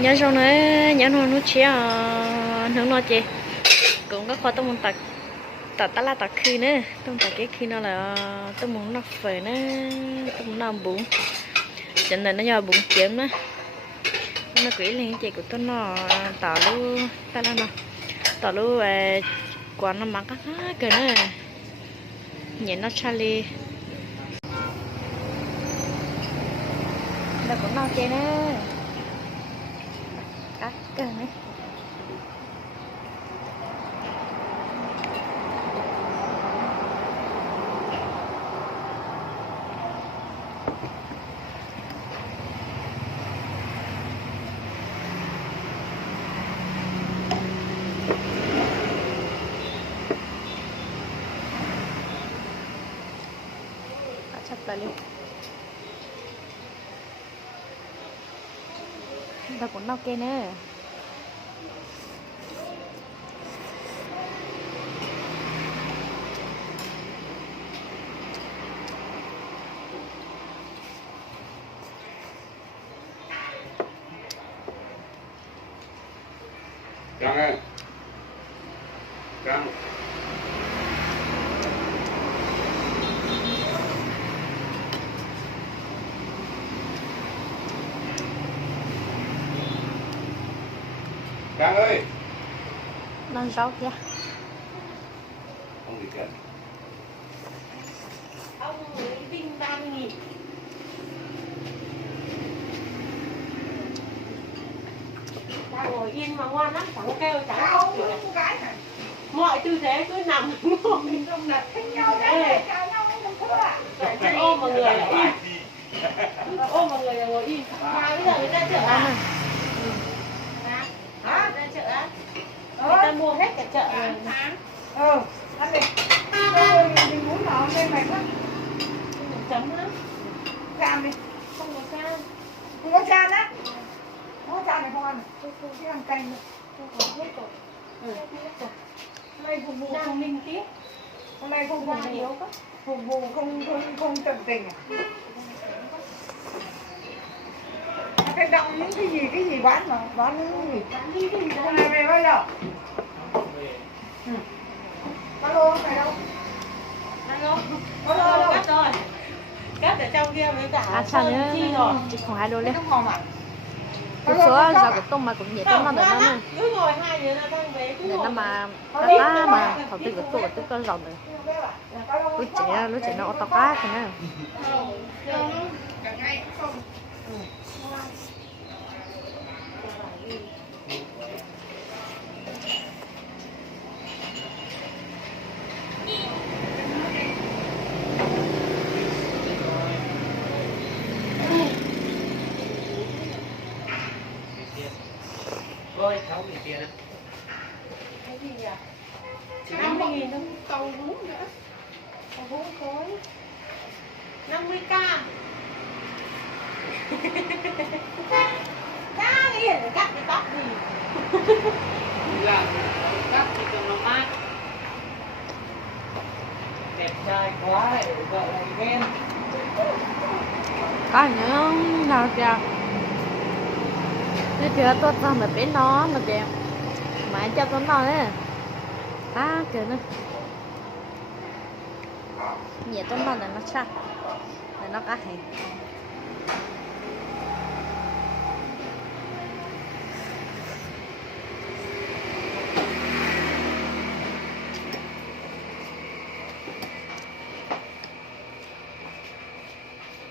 nhớ xong nữa nhớ nó chia hướng nó chị cũng có khó tôi muốn tạt tạt tá la tạt khi nữa tôi tạt cái khi nó là tôi muốn nó phải nữa tôi muốn làm bún cho nên nó nhờ bún chém nữa nó kỹ lên chị của tôi nó tỏ luôn ta là nó tỏ luôn về quán nó mắc cái nữa nhìn nó Charlie là cũng nào chơi nữa cắt cái này sắp lại luôn ta cũng nào kia nữa Trang ơi, Trang. Trang ơi. non rau kia Không gì cần. Ông mới Vinh 30.000. Đang ngồi yên mà ngoan lắm, chẳng kêu chẳng khóc gì cả. Mọi tư thế cứ nằm ngồi không đặt thích nhau đấy, chào nhau không thưa. Chân ôm mọi người là im. Ôm mọi người là ngồi im. Mà bây giờ người ta chợ à? Hả? Người ta chợ á? Người ta mua hết cả chợ rồi. Ăn đi. Mình muốn nó lên mày quá. Chấm nữa. Cam đi. Không có cam. Không có chan á. Không có chan này không ăn. Tôi chỉ ăn canh thôi. Không có hết rồi. Hôm nay phục vụ Đang minh tiếp. hôm nay phục vụ Ra yếu quá. phục vụ không tận tình à? Cái động những cái gì bán mà bán những gì? Bán đi thì Hôm nay về bao giờ? Ba lô phải đâu? alo. Alo cắt rồi. Cắt ở trong kia với cả sao nhá chi rồi. chỉ khoảng 2 đô lên Không ngon à? một số rau của tôm mà cũng nhẹ tôm nó được lắm nè Cứ ngồi hai đứa là đang về cứ để nó ngồi. mà cá mà thầu tư của tôi có rau nữa lúc trẻ nó to cá thì nó Ôi, 60.000 tiền á. Cái gì à? 50.000 thôi. Cầu vú nữa. Cầu vú khối 50k. Cá nghĩ là cắt cái tóc gì. Làm cắt thì cho nó mát. Đẹp trai quá lại vợ lại ghen. có nữa nào kìa cái kia tôi sao mà bé nó mà kìa mà cho con nó đấy kìa nữa nhẹ con nó là nó chắc là nó cá hay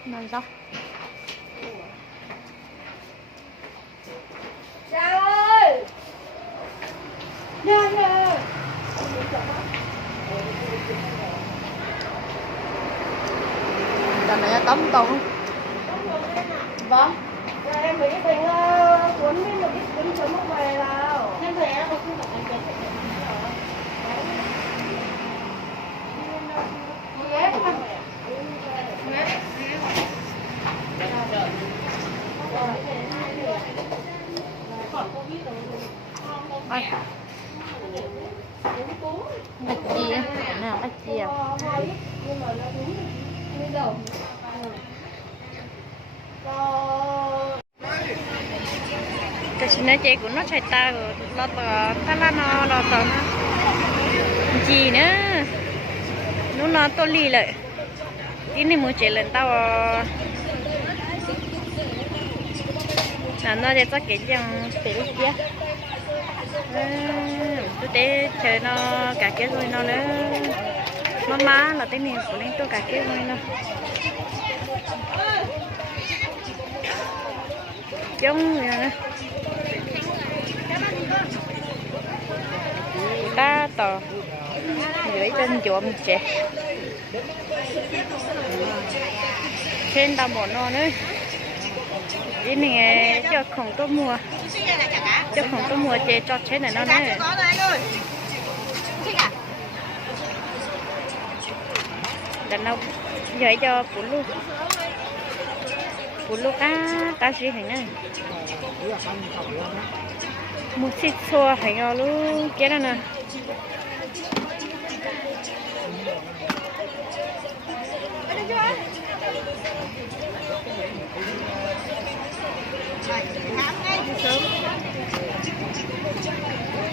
non rau Chào ơi. Nhanh nè. giờ này tóm tôm Vâng. Giờ em bị cái bình cuốn với một cái cuốn chấm một về nào. Nhân thời em có không phải anh cái Ghét không? ôi bạch chia nào bạch chia Nhưng mà nó đúng như đầu. แต่ฉันnói chị của nó chạy ta rồi nó tờ ta là nó tờ nó gì nữa nó to lì lại tí này muốn chạy lên tao nó để cho cái dòng để đi kia tôi để chờ nó cả cái rồi nó nữa má là cái này của nên tôi cả cái rồi nó giống như này ta tờ gửi trên chuộng trẻ trên tàu bộ nó nữa cái này cho không có mua chè cho chế này nó nữa đàn ông gửi cho phụ lúc ta chỉ hình này một xịt xua hình rồi luôn cái đó nè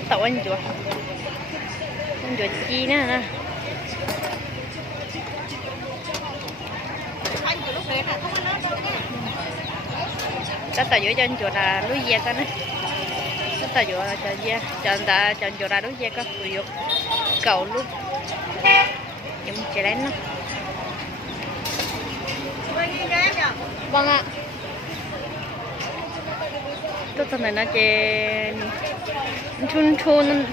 tàu anh chuột chi nữa nè ta tàu giữa cho anh chuột là núi dê con á ta tàu giữa là cho dê cho chuột là núi dê có phụ dục cầu luôn dùng chè đánh nó vâng ạ tôi thấy nó chè chun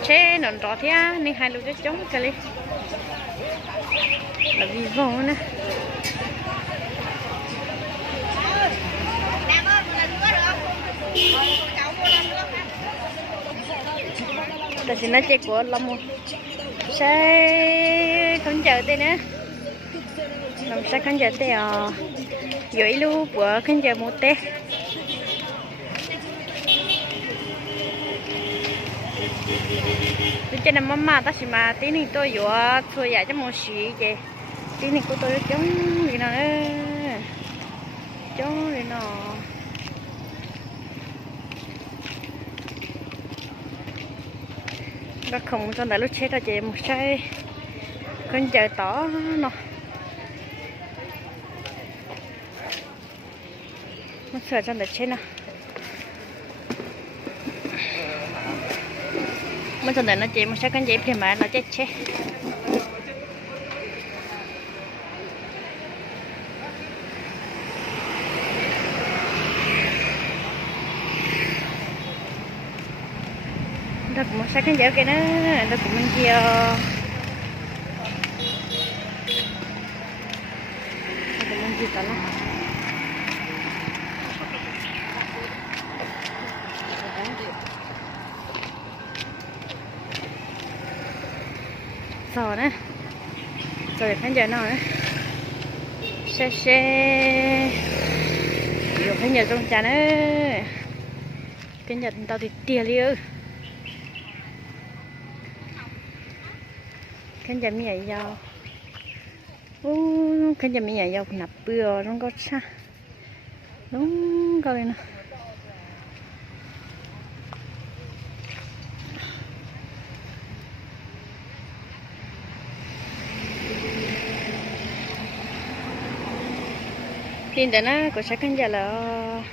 chế nó rõ thế nên hai lúc cái chống cái này là vì vòng nè ta chỉ nói chè của lâm một sẽ không chờ thế nữa làm sao không chờ thế dưới lu của không chờ một té cho nên mama ta chỉ mà tí này tôi vừa thôi giải cho một xí vậy tí này của tôi chống gì nào nữa chống gì nào nó không cho đại lúc chết ra chị một sai con chờ tỏ nó sợ cho đại chết nào mình cho đại nó chị một sai con dễ thì mà nó chết đó cũng sai con dễ cái đó đó cũng mình chia tao nó sò nữa rồi khán giả nào nữa xe rồi khán giả trong trà nữa khán giả tao thì tia liêu khán giả mi vậy giàu khán giả mi vậy giàu nạp bừa nó có xa đúng coi nè tin đến á của sẽ khán giả là